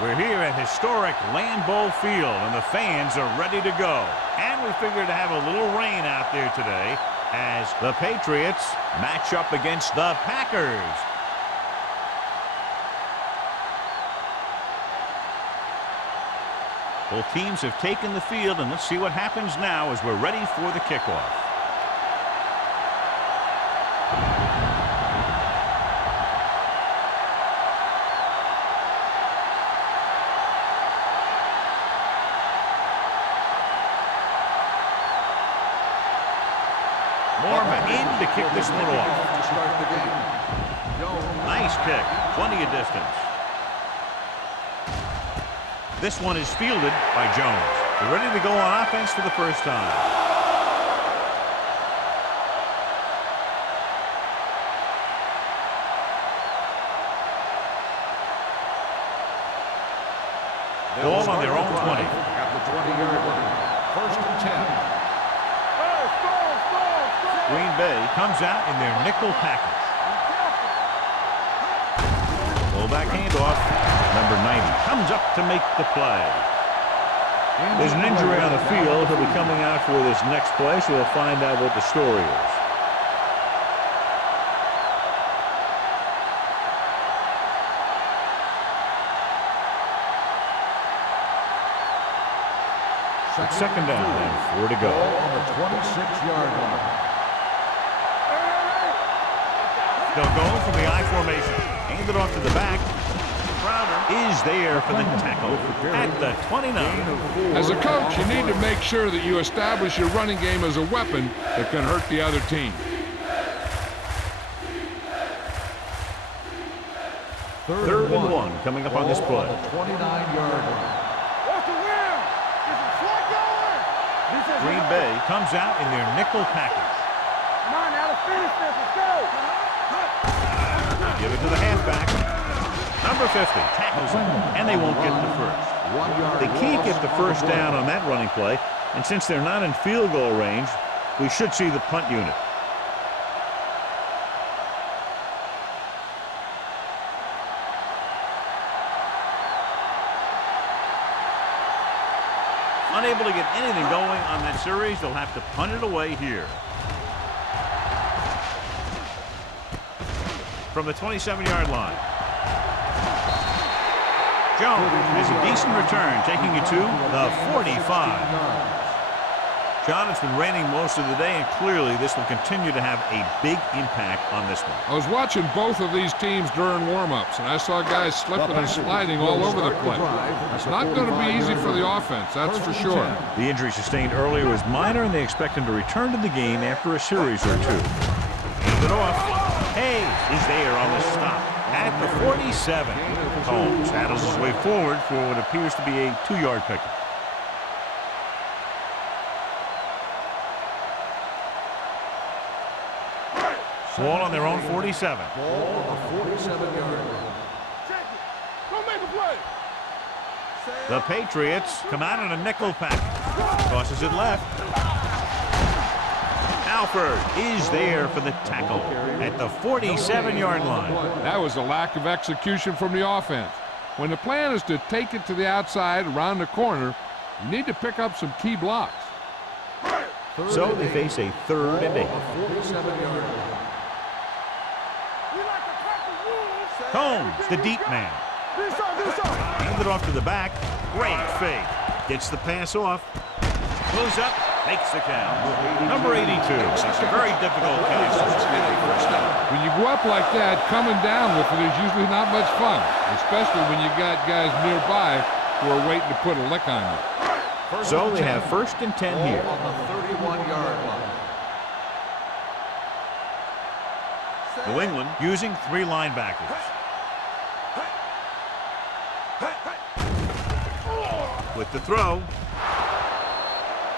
We're here at historic Lambeau Field, and the fans are ready to go. And we figure to have a little rain out there today as the Patriots match up against the Packers. Both teams have taken the field, and let's see what happens now as we're ready for the kickoff. In to kick this one off. Nice kick. Plenty of distance. This one is fielded by Jones. They're ready to go on offense for the first time. Ball on their own 20. At the 20-yard line. First and 10. Green Bay comes out in their nickel package. Fullback handoff. Number 90 comes up to make the play. There's an injury on the field. He'll be coming out for this next play, so we'll find out what the story is. It's second down and 4 to go. Ball on the 26-yard line. They'll go from the I formation. Hand it off to the back. Crowder is there for the tackle at the 29. As a coach, you need to make sure that you establish your running game as a weapon that can hurt the other team. Third and one coming up on this play. 29-yard line. Green Bay comes out in their nickel package. Come on, now let's finish this. Let's go. Give it to the halfback. Number 50 tackles him, and they won't get the first. They can't get the first down on that running play, and since they're not in field goal range, we should see the punt unit. Unable to get anything going on that series, they'll have to punt it away here. From the 27-yard line. Jones has a decent return, taking it to the 45. John, it's been raining most of the day, and clearly this will continue to have a big impact on this one. I was watching both of these teams during warm-ups, and I saw guys slipping and sliding all over the place. It's not going to be easy for the offense, that's for sure. The injury sustained earlier was minor, and they expect him to return to the game after a series or two. Hand it off. Hayes is there on the stop at the 47. Holmes handles his way forward for what appears to be a 2-yard pickup. Ball on their own 47. Ball on the 47-yard line. Go make a play. The Patriots come out in a nickel package. Tosses it left. Alford is there for the tackle at the 47-yard line. That was a lack of execution from the offense. When the plan is to take it to the outside around the corner, you need to pick up some key blocks. So they face a 3rd and 8. 47-yard line. Combs, the deep man. Hand it off to the back. Great fake. Gets the pass off. Goes up. Makes the count. Number 82. It's a very difficult catch. When you go up like that, coming down with it is usually not much fun, especially when you got guys nearby who are waiting to put a lick on you. So they have 1st and 10 here. On the 31-yard line. New England using 3 linebackers. With the throw.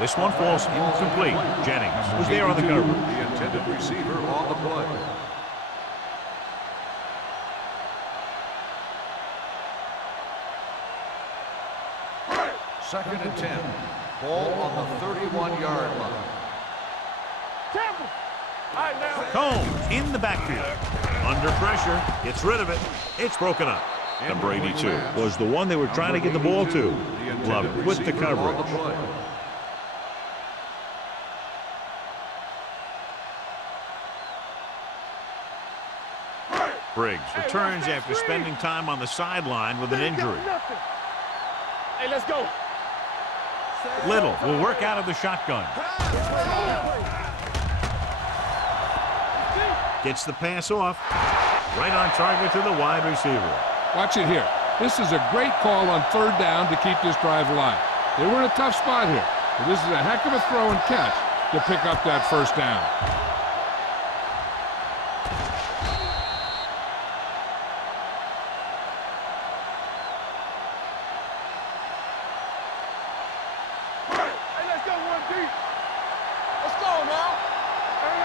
This one falls incomplete. Jennings was there on the cover. The intended receiver on the play. Second and 10. Ball on the 31-yard line. Combs in the backfield. Under pressure. Gets rid of it. It's broken up. Number 82 was the one they were trying to get the ball to. Love with the coverage. Briggs returns after spending time on the sideline with an injury. Hey, let's go. Little will work out of the shotgun. Gets the pass off. Right on target to the wide receiver. Watch it here. This is a great call on third down to keep this drive alive. They were in a tough spot here, but this is a heck of a throw and catch to pick up that first down. Hey, let's go one deep. Let's go now. Hey.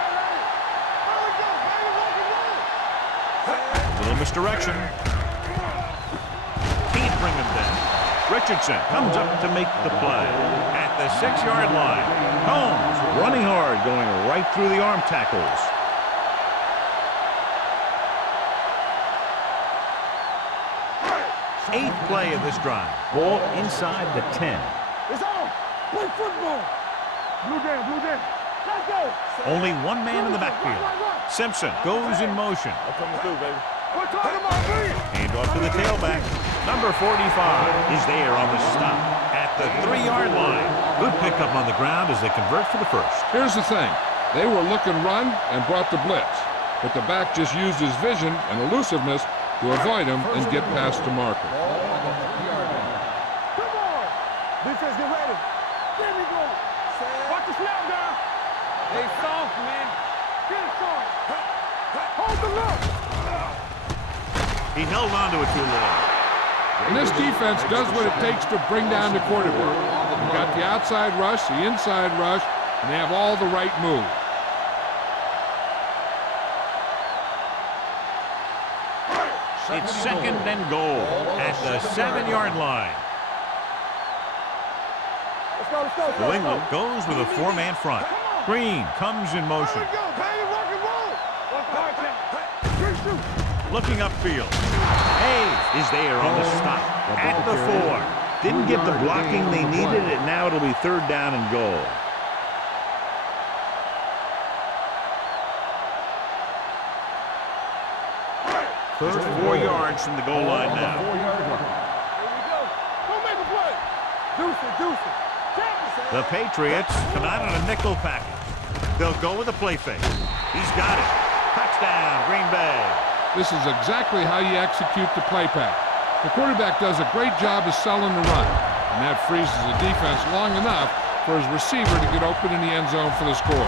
Here we go, baby. Rock and roll. Little misdirection. Can't bring him down. Richardson comes up to make the play at the 6-yard line. Holmes running hard, going right through the arm tackles. Eighth play of this drive. Ball inside the 10. It's on. Play football. Blue down. Let's go. Only one man in the backfield. Simpson goes in motion. I'm coming through, baby. We're talking about me. Hand off to the tailback. Number 45 is there on the stop at the 3-yard line. Good pickup on the ground as they convert for the first. Here's the thing. They were looking run and brought the blitz, but the back just used his vision and elusiveness to avoid him and get past the marker. Come on. Defense, get ready. Get me going. Watch the snap down. They soft, man. Get it soft. Hold the look. He held on to it too long. And this defense does what it takes to bring down the quarterback. You've got the outside rush, the inside rush, and they have all the right moves. It's second and goal at the 7-yard line. Let's go. New England goes with a 4-man front. Green comes in motion. Here we go, baby. Rock and roll. One hard down. Three shoot. Looking upfield. Hayes is there on the stop at the 4. Didn't get the blocking they needed, and now it'll be third down and goal. Third 4 yards from the goal line now. Here we go. Don't make a play. Deuce it. The Patriots come out on a nickel package. They'll go with a play fake. He's got it. Touchdown, Green Bay. This is exactly how you execute the play pack. The quarterback does a great job of selling the run, and that freezes the defense long enough for his receiver to get open in the end zone for the score.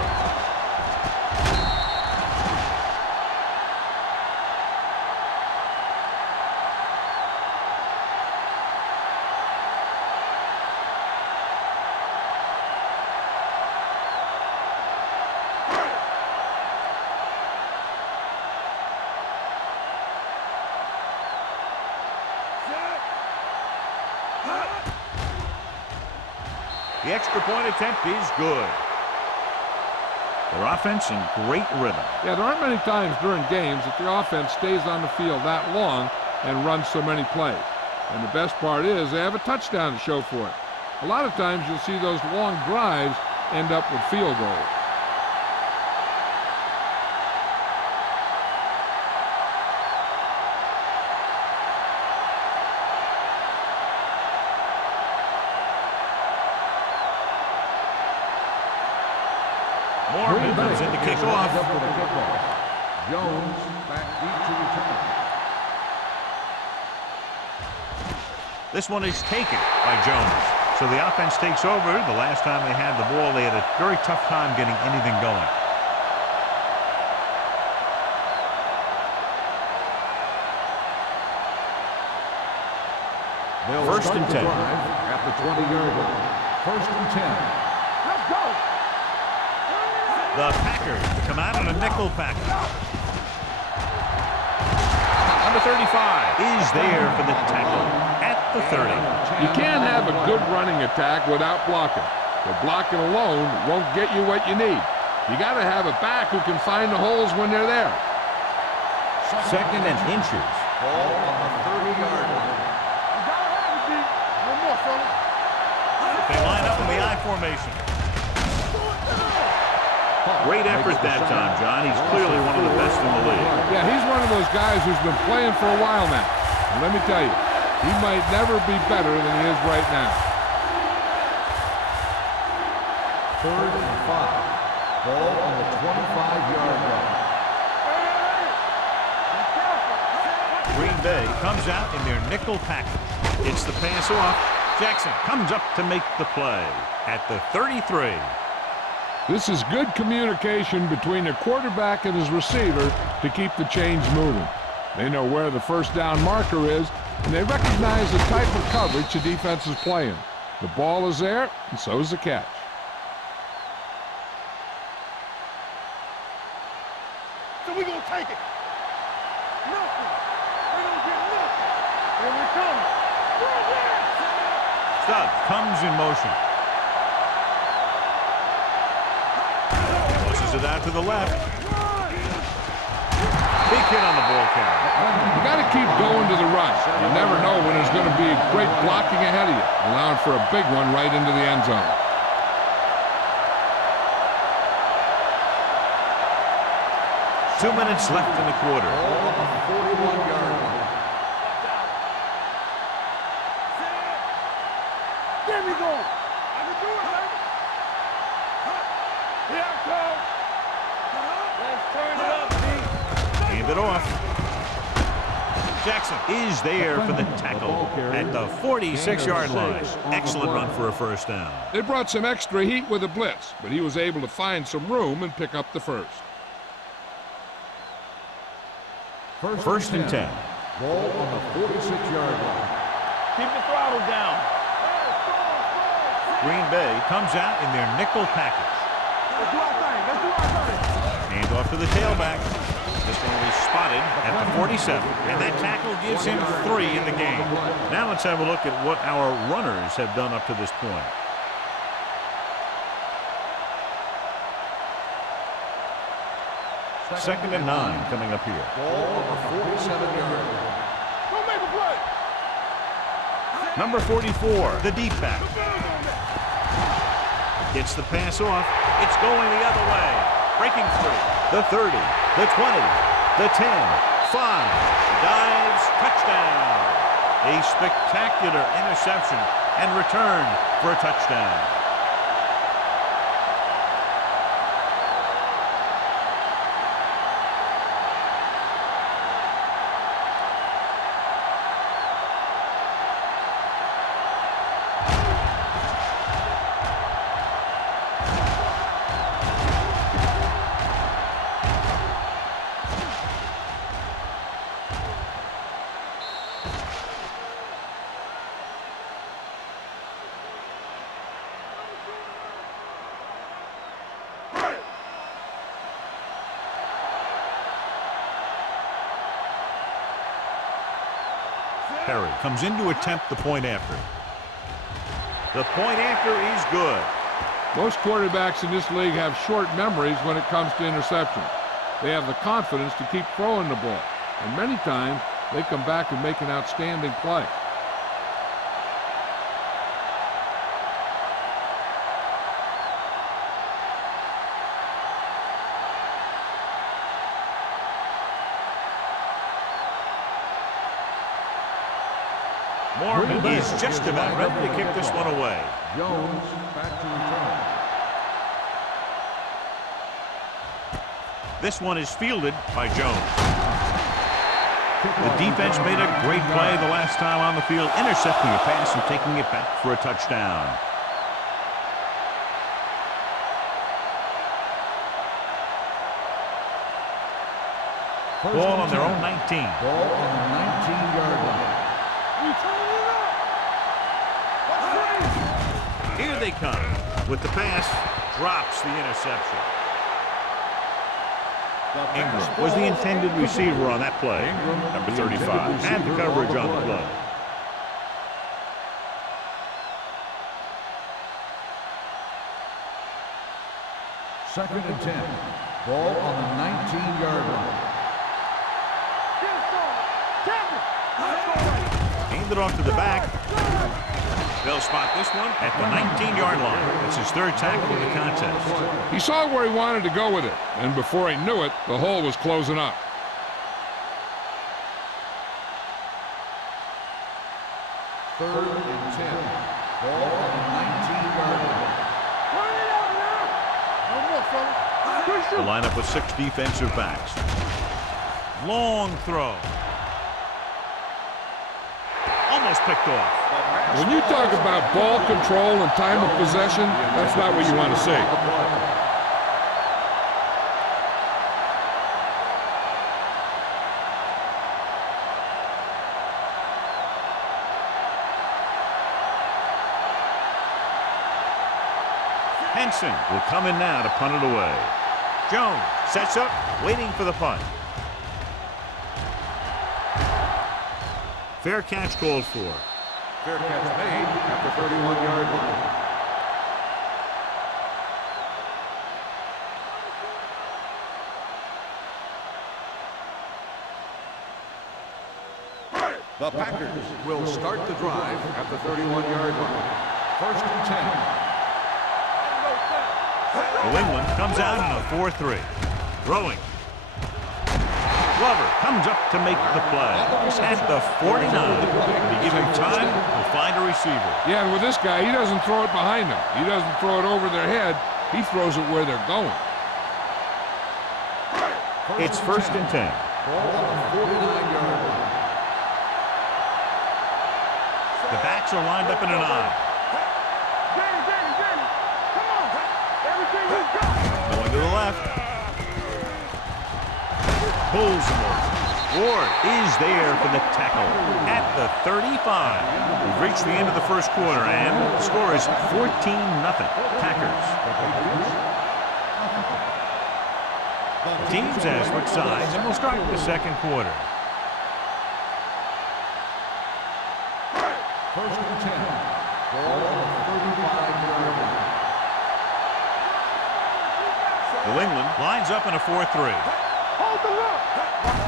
The extra point attempt is good. Their offense in great rhythm. Yeah, there aren't many times during games that the offense stays on the field that long and runs so many plays. And the best part is they have a touchdown to show for it. A lot of times you'll see those long drives end up with field goals. Morgan comes in to kick off. Jones back deep to return. This one is taken by Jones. So the offense takes over. The last time they had the ball, they had a very tough time getting anything going. First and 10. At the 20-yard line. First and 10. Let's go. The Packers come out on a nickel package. Number 35 is there for the tackle at the 30. You can't have a good running attack without blocking. But blocking alone won't get you what you need. You got to have a back who can find the holes when they're there. Second and inches Ball on the 30-yard line. You gotta have it, D. No more, fella. They line up in the I formation. Great effort that time, John. He's clearly one of the best in the league. Yeah, he's one of those guys who's been playing for a while now. And let me tell you, he might never be better than he is right now. 3rd and 5. Ball on the 25-yard line. Green Bay comes out in their nickel package. It's the pass off. Jackson comes up to make the play at the 33. This is good communication between the quarterback and his receiver to keep the chains moving. They know where the first down marker is, and they recognize the type of coverage the defense is playing. The ball is there, and so is the catch. So we're going to take it. Nothing. We're going to get nothing. Here we come. Stubb comes in motion. Pushes it out to the left. Big hit on the ball carrier. You got to keep going to the run. You never know when there's going to be great blocking ahead of you, allowing for a big one right into the end zone. Two minutes left in the quarter. Ball on the 41-yard line. Get me going. I can do it, man. Here I come. Let's turn it up, D. Hand it off. Jackson is there for the tackle at the 46-yard line. Excellent run for a first down. They brought some extra heat with a blitz, but he was able to find some room and pick up the first. First and 10. Ball on the 46-yard line. Keep the throttle down. Green Bay comes out in their nickel package. Let's do our thing. Let's do our thing. Hand off to the tailback. This one will be spotted at the 47. And that tackle gives him 3 in the game. Now let's have a look at what our runners have done up to this point. Second and 9 coming up here. Ball on the 47-yard line. Go make a play. Number 44, the deep back. Gets the pass off. It's going the other way. Breaking free. The 30, the 20, the 10, 5. Dives, touchdown. A spectacular interception and return for a touchdown. Perry comes in to attempt the point after. The point after is good. Most quarterbacks in this league have short memories when it comes to interceptions. They have the confidence to keep throwing the ball, and many times they come back and make an outstanding play. Morgan is just about ready to kick this one away. Jones back to return. This one is fielded by Jones. The defense made a great play the last time on the field, intercepting a pass and taking it back for a touchdown. Ball on their own 19. Ball on the 19-yard line. We turning it up. Let's Here they come. With the pass, drops the interception. Ingram was the intended receiver on that play. Number 35 had the coverage on the play. Second and 10. Ball on the 19-yard line. get it started. Tap it. Hand it off to the back. They'll spot this one at the 19-yard line. It's his third tackle of the contest. He saw where he wanted to go with it, and before he knew it, the hole was closing up. Third and 10. Ball on the 19-yard line. The lineup with 6 defensive backs. Long throw. Almost picked off. When you talk about ball control and time of possession, that's not what you want to see. Henson will come in now to punt it away. Jones sets up, waiting for the punt. Fair catch called for. Fair catch made at the 31-yard line. The Packers will start the drive at the 31-yard line. First and 10. New England comes out in a 4-3. Throwing. Glover comes up to make the play. At the 49. To give him time to find a receiver. Yeah, and with this guy, he doesn't throw it behind them. He doesn't throw it over their head. He throws it where they're going. It's first and 10. Ball on the 49-yard line. The backs are lined up in an I. Going to the left. Pulls him over. Ward is there for the tackle at the 35. We've reached the end of the first quarter, and the score is 14-0 Packers. Teams have switched sides, and we'll start the second quarter. First and 10. Ball on the 35-yard line. New England lines up in a 4-3.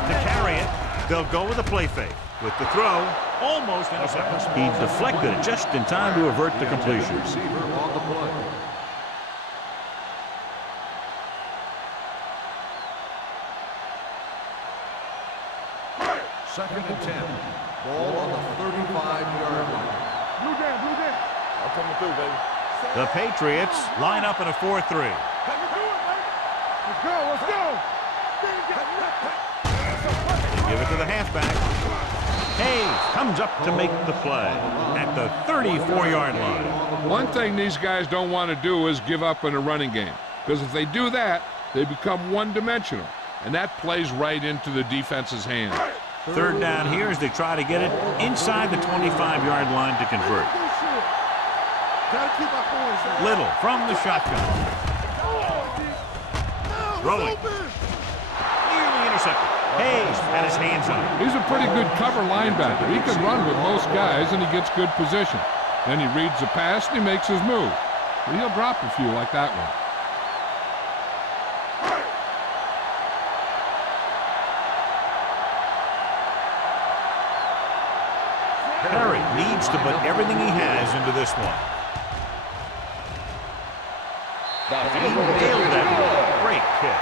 To carry it, they'll go with a play fake. With the throw, almost intercepted. He deflected it just in time to avert the completion. Receiver on the play. Second and 10. Ball on the 35-yard line. Blue jam. I'm coming through, baby. The Patriots line up in a 4-3. Let's go. They give it to the halfback. Hayes comes up to make the play at the 34-yard line. One thing these guys don't want to do is give up in a running game. Because if they do that, they become one-dimensional. And that plays right into the defense's hands. Third down here as they try to get it inside the 25-yard line to convert. Little from the shotgun. Throwing. Nearly intercepted. Hayes had his hands on it. He's a pretty good cover linebacker. He can run with most guys, and he gets good position. Then he reads the pass, and he makes his move. But he'll drop a few like that one. Perry needs to put everything he has into this one. He nailed that one. Great kick.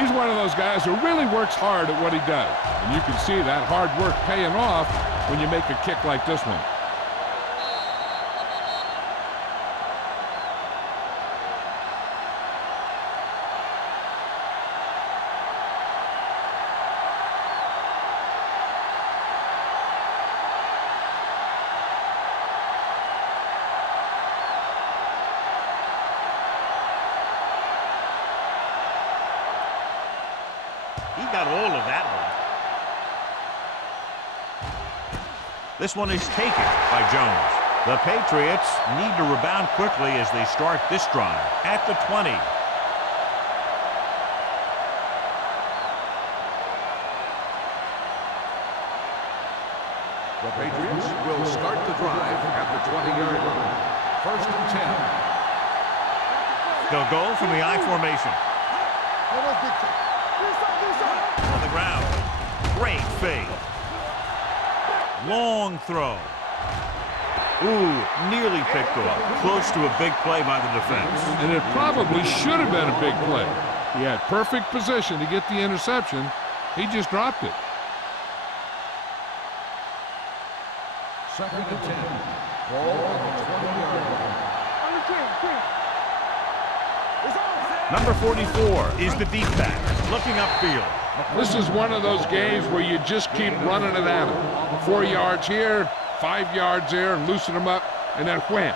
He's one of those guys who really works hard at what he does. And you can see that hard work paying off when you make a kick like this one. He got all of that one. This one is taken by Jones. The Patriots need to rebound quickly as they start this drive at the 20. The Patriots will start the drive at the 20-yard line. First and 10. They'll go from the I formation. On the ground. Great fake. Long throw. Ooh, nearly picked off. Close to a big play by the defense. And it probably should have been a big play. He had perfect position to get the interception. He just dropped it. 2nd and 10. Ball on the 20-yard line. Number 44 is the deep back, looking upfield. This is one of those games where you just keep running it at him. 4 yards here, 5 yards there, and loosen them up, and then wham.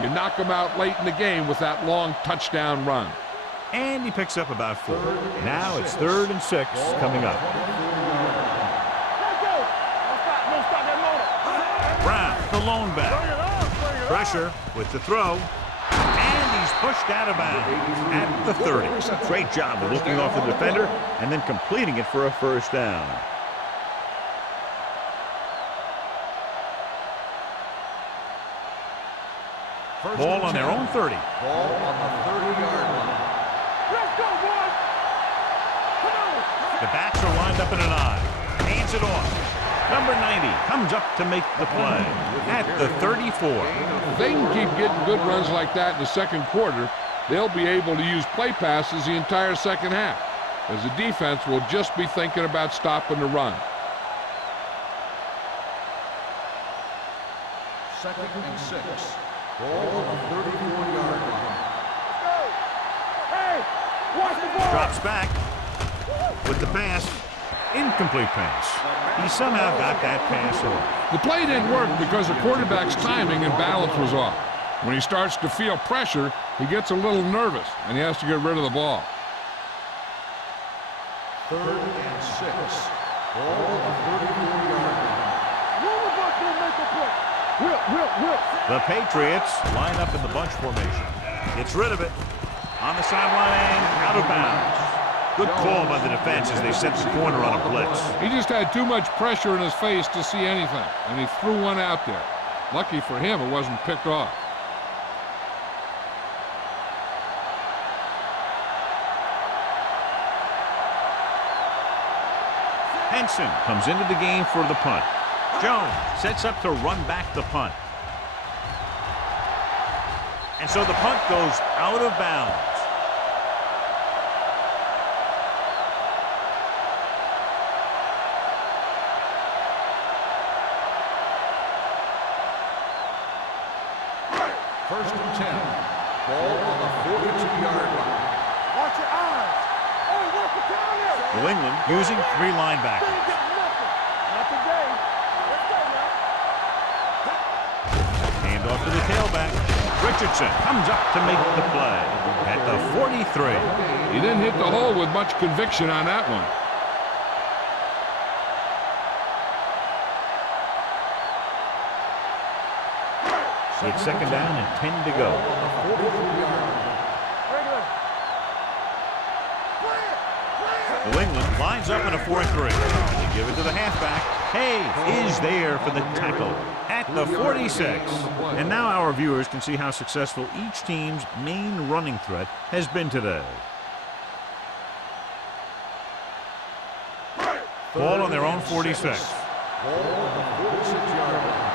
You knock them out late in the game with that long touchdown run. And he picks up about 4. Now it's 3rd and 6 coming up. Brown, the lone back. Pressure with the throw. And he's pushed out of bounds at the 30. Great job of looking off the defender and then completing it for a first down. Ball on their own 30. Ball on the 30-yard line. Let's go, boys! Come on! The backs are lined up in an I. Hands it off. Number 90 comes up to make the play at the 34. If they can keep getting good runs like that in the second quarter, they'll be able to use play passes the entire second half, as the defense will just be thinking about stopping the run. 2nd and 6. Ball on the 34-yard line. Hey, watch the ball! Drops back with the pass. Incomplete pass. He somehow got that pass off. The play didn't work because the quarterback's timing and balance was off. When he starts to feel pressure, he gets a little nervous, and he has to get rid of the ball. 3rd and 6. Ball on the 34-yard line. One of us will make a play. Will. The Patriots line up in the bunch formation. Gets rid of it. On the sideline, out of bounds. Good call by the defense as they set the corner on a blitz. He just had too much pressure in his face to see anything, and he threw one out there. Lucky for him, it wasn't picked off. Henson comes into the game for the punt. Jones sets up to run back the punt. And so the punt goes out of bounds. First and 10. Ball on the 42-yard line. Watch your eyes. Hey, what's the count there? New England using 3 linebackers. They got nothing. Not today. Let's go now. Hand off to the tailback. Richardson comes up to make the play at the 43. He didn't hit the hole with much conviction on that one. It's 2nd down and 10 to go. New England lines up in a 4-3. They give it to the halfback. Hay is there for the tackle at the 46. And now our viewers can see how successful each team's main running threat has been today. Ball on their own 46. Ball on the 46-yard line.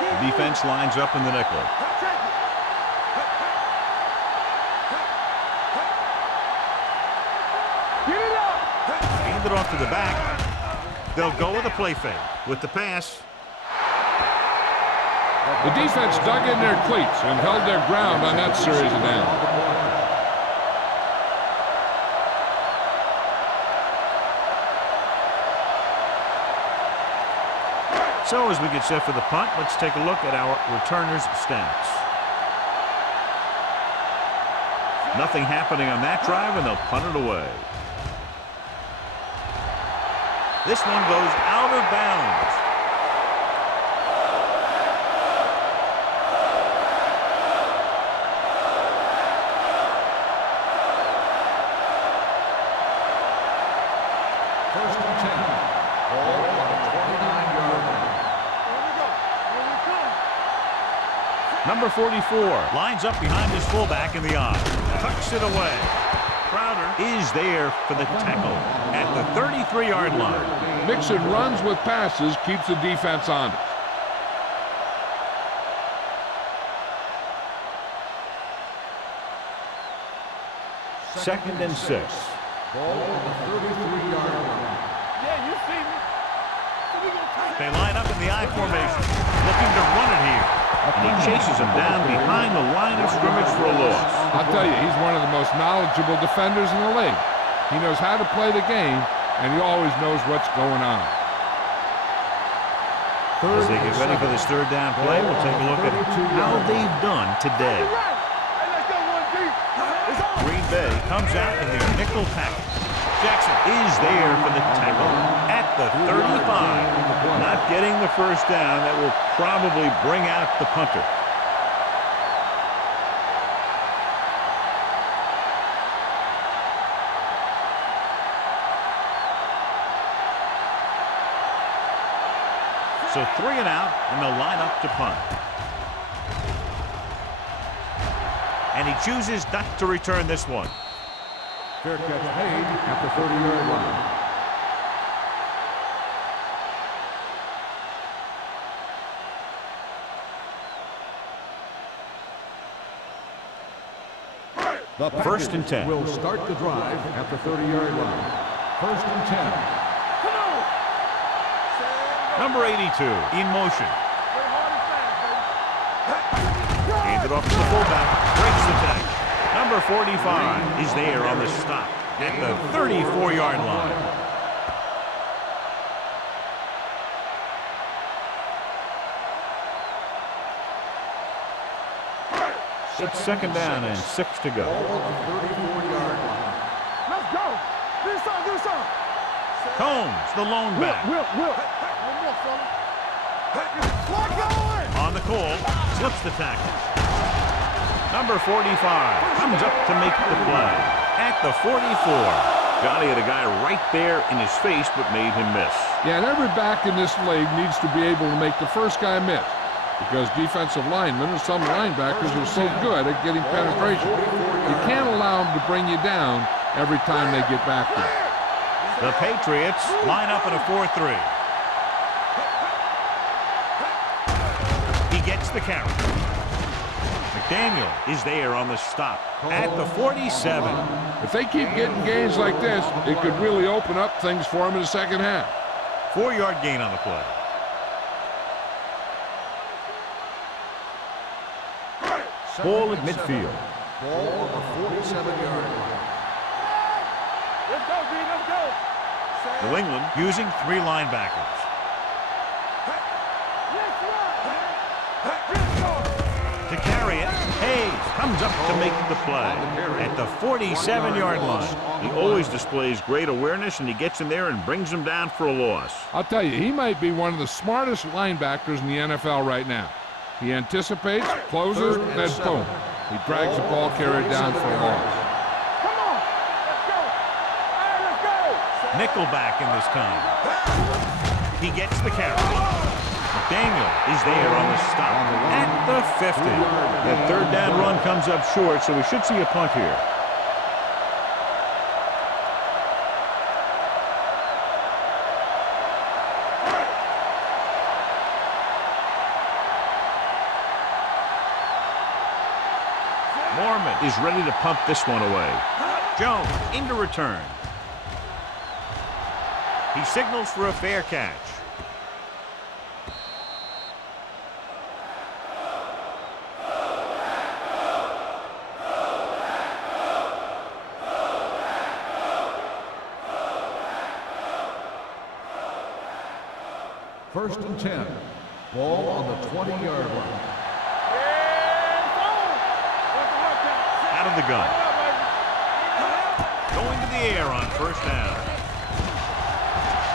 The defense lines up in the nickel. Hand it off to the back. They'll go with a play fake. With the pass. The defense dug in their cleats and held their ground on that series of downs. So as we get set for the punt, let's take a look at our returners' stats. Nothing happening on that drive, and they'll punt it away. This one goes out of bounds. First and 10. Ball on the 29-yard line. Number 44 lines up behind his fullback in the I. Tucks it away. Crowder is there for the tackle at the 33-yard line. Mixing runs with passes keeps the defense honest. Second and 6. Ball on the 33-yard line. Yeah, you see me. So we gonna turn They line up in the I formation, looking to run it here. And he chases him down behind the line of scrimmage for a loss. I'll tell you, he's one of the most knowledgeable defenders in the league. He knows how to play the game, and he always knows what's going on. As they get ready for this third down play, we'll take a look at how they've done today. right. Hey, let's go, 1-3. It's on. Green Bay comes out in their nickel package. Jackson is there for the tackle at the 35. Not getting the first down. That will probably bring out the punter. So 3 and out, and they'll line up to punt. And he chooses not to return this one. Fair catch made at the 30-yard line. The First and 10. will start the drive at the 30-yard line. First and 10. Come on. Number 82 in motion. Play hard and fast, baby. Hands it off to the fullback. Breaks the tackle. Number 45 is there on the stop at the 34-yard line. It's second down and 6 to go. Ball on the 34-yard line. Let's go. Do something. Combs, the lone back. Will. One more, fella. What going? On the call, slips the tackle. Number 45 comes up to make the play at the 44. Johnny had a guy right there in his face, but made him miss. Yeah, and every back in this league needs to be able to make the first guy miss, because defensive linemen and some linebackers are so good at getting penetration. You can't allow them to bring you down every time they get back there. The Patriots line up in a 4-3. He gets the carry. McDaniel is there on the stop at the 47. If they keep getting gains like this, it could really open up things for them in the second half. 4-yard gain on the play. Ball at midfield. Ball on the 47-yard line. Let's go, B. Let's go. New England using 3 linebackers. To carry it, Hayes comes up to make the play at the 47-yard line. He always displays great awareness, and he gets in there and brings him down for a loss. I'll tell you, he might be one of the smartest linebackers in the NFL right now. He anticipates, closes, then boom. He drags the ball carrier down for a loss. Come on. Let's go. All right, let's go. Nickelback in this time. He gets the carry. McDaniel is there on the stop at the 50. The third down run comes up short, so we should see a punt here. Mormon is ready to pump this one away. Jones into return. He signals for a fair catch. First and 10. Ball on the 20-yard line. Out of the gun. Going to the air on first down.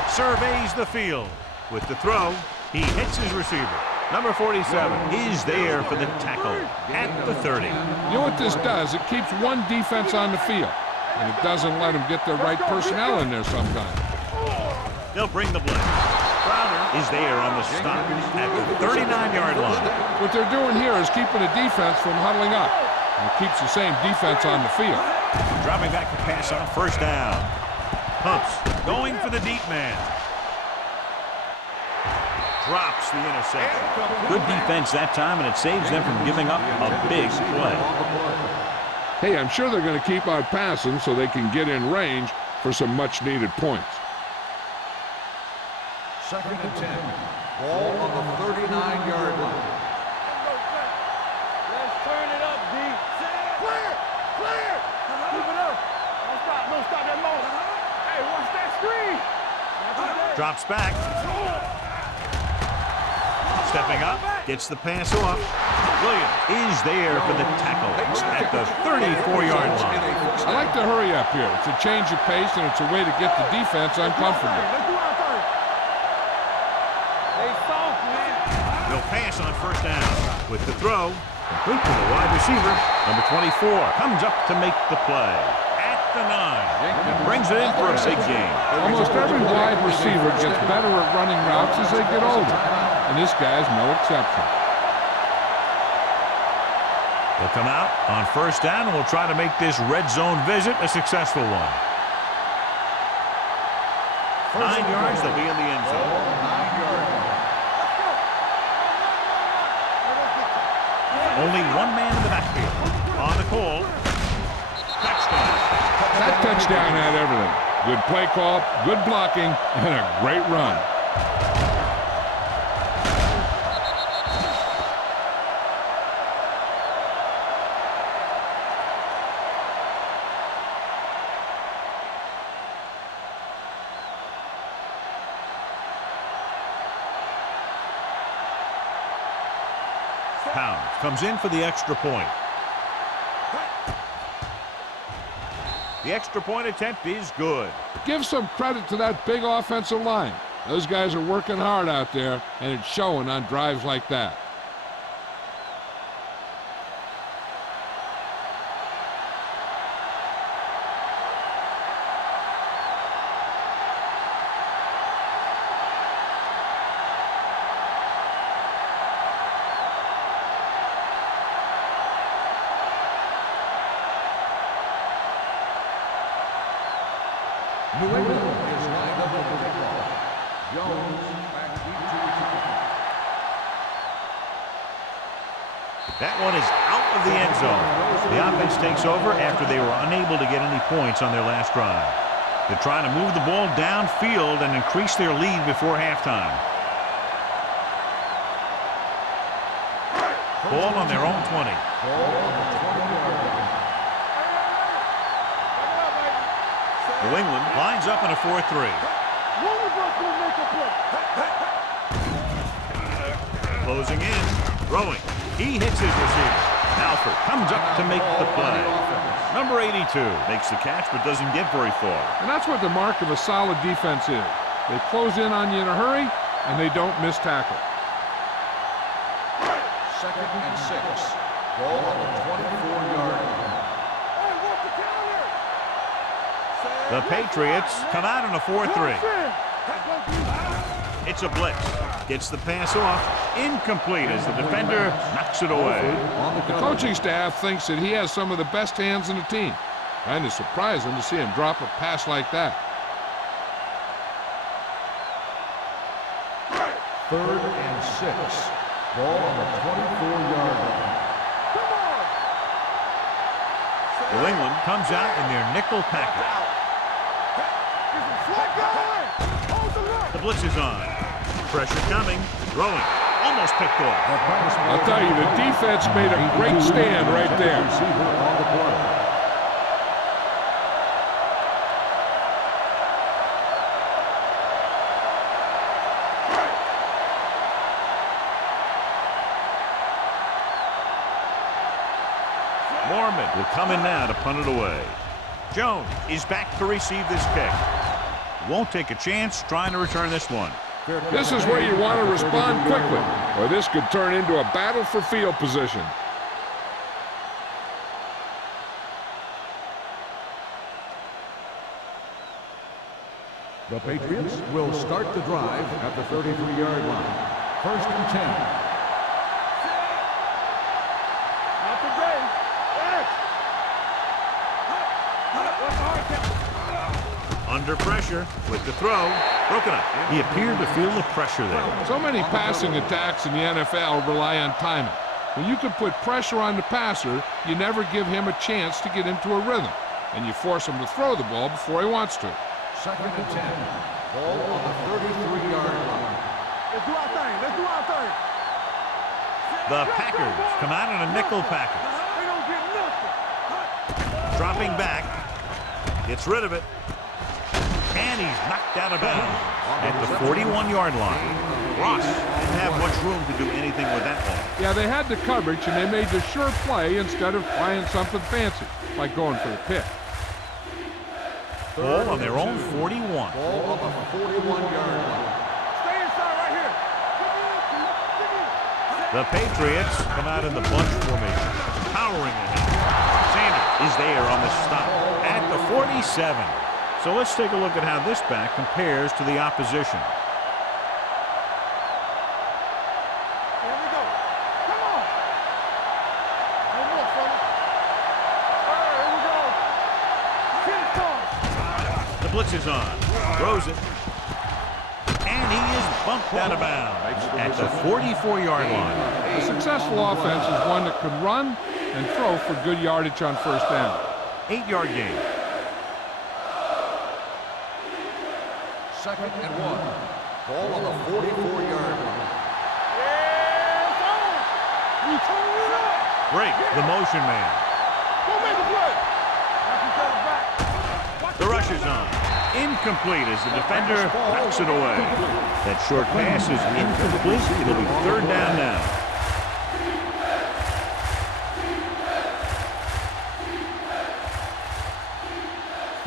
Surveys the field. With the throw, he hits his receiver. Number 47 is there for the tackle at the 30. You know what this does? It keeps one defense on the field, and it doesn't let them get the right personnel in there sometimes. They'll bring the blitz. Crowder is there on the stop at the 39-yard line. What they're doing here is keeping the defense from huddling up. and it keeps the same defense on the field. Dropping back to pass on first down. Pumps, going for the deep man. Drops the interception. Good defense that time, and it saves them from giving up a big play. Hey, I'm sure they're going to keep on passing so they can get in range for some much-needed points. 2nd and 10. Ball on the 39-yard line. Let's turn it up, D. Clear! Clear! Keep it up. Don't stop that motion. Hey, watch that screen. Drops back. Stepping up, gets the pass off. Williams is there for the tackle at the 34-yard line. I like to hurry up here. It's a change of pace, and it's a way to get the defense uncomfortable. Let's do our thing. They soft, man. They'll pass on first down. With the throw, complete to the wide receiver. Number 24 comes up to make the play. At the 9. Brings it in for a big game. Almost every wide receiver gets better at running routes as they get older, and this guy's no exception. They'll come out on first down, and we'll try to make this red zone visit a successful one. 9 yards, they'll be in the end zone. 9-yard line. Only one man in the backfield. On the call. Touchdown. That touchdown had everything. Good play call, good blocking, and a great run. Pound comes in for the extra point. The extra point attempt is good. Give some credit to that big offensive line. Those guys are working hard out there, and it's showing on drives like that. New England is lined up with the kickoff. Jones back deep to return. That one is out of the end zone. The offense takes over after they were unable to get any points on their last drive. They're trying to move the ball downfield and increase their lead before halftime. Ball on their own 20. Ball on the 20-yard line. New England lines up in a 4-3. One of us will make a play. Closing in, throwing. He hits his receiver. Alford comes up to make the play. Number 82 makes the catch but doesn't get very far. And that's what the mark of a solid defense is. They close in on you in a hurry, and they don't miss tackle. 2nd and 6. Ball on the 24-yard line. Hey, what's the counter? The Patriots come out in a 4-3. It's a blitz. Gets the pass off. Incomplete as the defender knocks it away. The coaching staff thinks that he has some of the best hands in the team. And it's surprising to see him drop a pass like that. 3rd and 6. Ball on the 24-yard line. New England comes out in their nickel package. The blitz is on. Pressure coming. Throwing. Almost picked off. I'll tell you, the defense made a great stand right there. Receiver on the play. Mormon will come in now to punt it away. Jones is back to receive this kick. Won't take a chance trying to return this one. This is where you want to respond quickly, or this could turn into a battle for field position. The Patriots will start the drive at the 33-yard line. 1st and 10. Not today. Hey, Under pressure with the throw. Broken up. He appeared to feel the pressure there. So many passing attacks in the NFL rely on timing. When you can put pressure on the passer, you never give him a chance to get into a rhythm, and you force him to throw the ball before he wants to. 2nd and 10. Ball on the 33-yard line. Let's do our thing. Let's do our thing. The Packers come out in a nickel package. They don't get nothing. Dropping back. Gets rid of it. And he's knocked out of bounds at the 41-yard line. Ross didn't have much room to do anything with that ball. Yeah, they had the coverage, and they made the sure play instead of trying something fancy, like going for the pick. Ball on their own 41. Ball on the 41-yard line. Stay inside right here. The Patriots come out in the bunch formation, powering ahead. Sanders is there on the stop at the 47. So let's take a look at how this back compares to the opposition. Here we go. Come on. No more, fella. Here we go. Get it going. The blitz is on. Throws it. And he is bumped out of bounds at the 44-yard line. A successful offense is one that can run and throw for good yardage on first down. 8-yard gain. 2nd and 1. Ball on the 44-yard line. Yes, on. We turn it up. Break the motion man. Go make a play. Watch each other back. Watch The each rush other is back. on. Incomplete as the defender knocks it away. That short pass is incomplete. It'll be 3rd down now.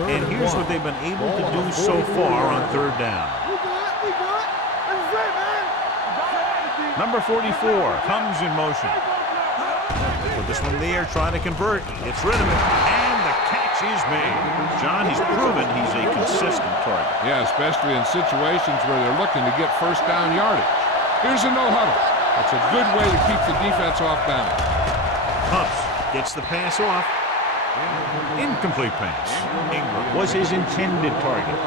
And here's what they've been able to do so far on 3rd down. We good. We good. This is it, man. Number 44 comes in motion. Put this one there, trying to convert. Gets rid of it. And the catch is made. John, he's proven he's a consistent target. Yeah, especially in situations where they're looking to get first down yardage. Here's a no-huddle. That's a good way to keep the defense off balance. Pumps. Gets the pass off. Incomplete pass. Ingram was his intended target.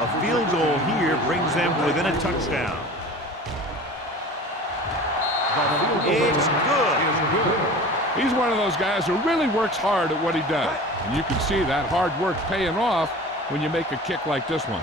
A field goal here brings them within a touchdown. It's good. He's one of those guys who really works hard at what he does. And you can see that hard work paying off when you make a kick like this one.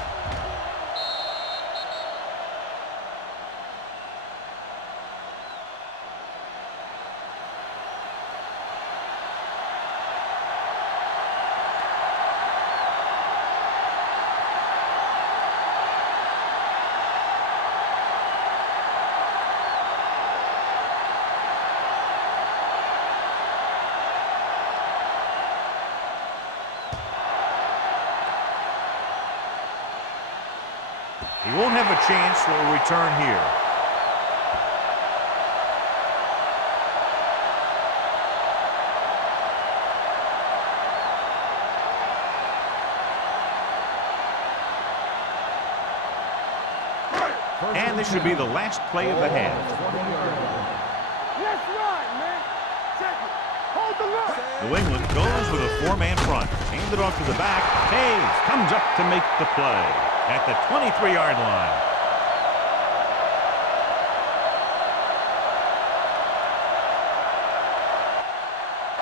He won't have a chance for a return here. And this should be the last play of the half. Let's ride, man. Check it. Hold the look. New England goes with a 4-man front. Handed off to the back. Hayes comes up to make the play at the 23-yard line.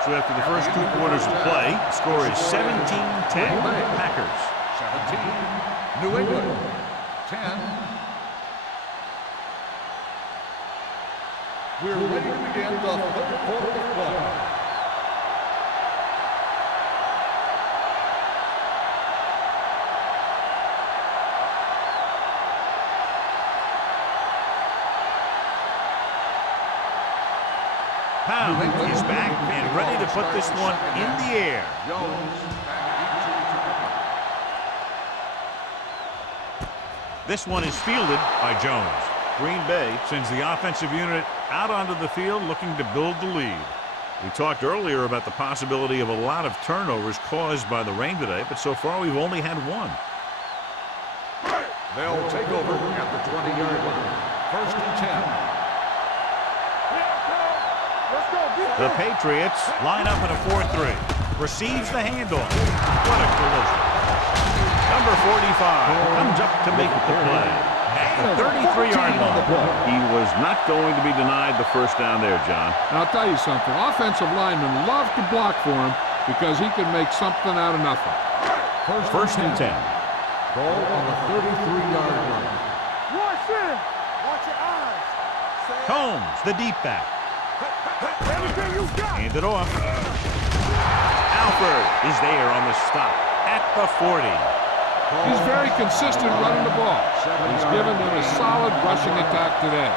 So after the first 2 quarters of play, the score is 17-10 Packers. 17. New England. 10. We're ready to begin the 3rd quarter of play. Pound is back and ready to put this one in the air. Jones This one is fielded by Jones. Green Bay sends the offensive unit out onto the field looking to build the lead. We talked earlier about the possibility of a lot of turnovers caused by the rain today, but so far we've only had one. They'll take over at the 20-yard line. First and 10. Let's go. The Patriots line up in a 4-3. Receives the handoff. What a collision. Number 45 comes up to make the play. At the 33-yard line. He was not going to be denied the first down there, John. And I'll tell you something. Offensive linemen love to block for him because he can make something out of nothing. First and 10. Ball on the 33-yard line. Watch it. Watch your eyes. Combs, the deep back. Everything you got. Hand it off. Alford is there on the stop at the 40. He's very consistent running the ball. He's given them a solid rushing attack today.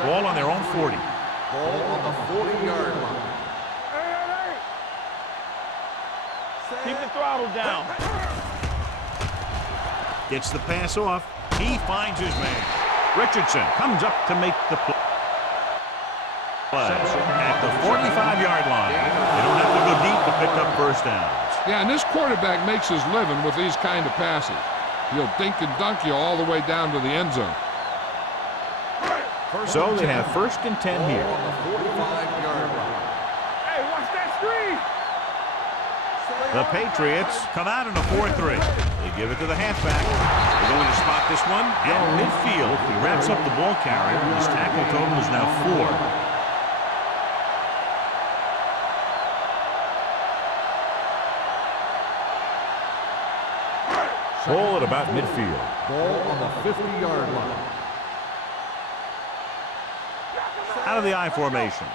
Ball on their own 40. Ball on the 40-yard line. Keep the throttle down. Gets the pass off. He finds his man. Richardson comes up to make the play. At the 45-yard line. They don't have to go deep to pick up first downs. Yeah, and this quarterback makes his living with these kind of passes. He'll dink and dunk you all the way down to the end zone. So they have first and 10 here. On the 45-yard line. Hey, watch that screen. The Patriots come out in a 4-3. They give it to the halfback. They're going to spot this one at midfield. He wraps up the ball carrier. His tackle total is now 4. Ball at about midfield. Ball on the 50-yard line. Out of the I formation.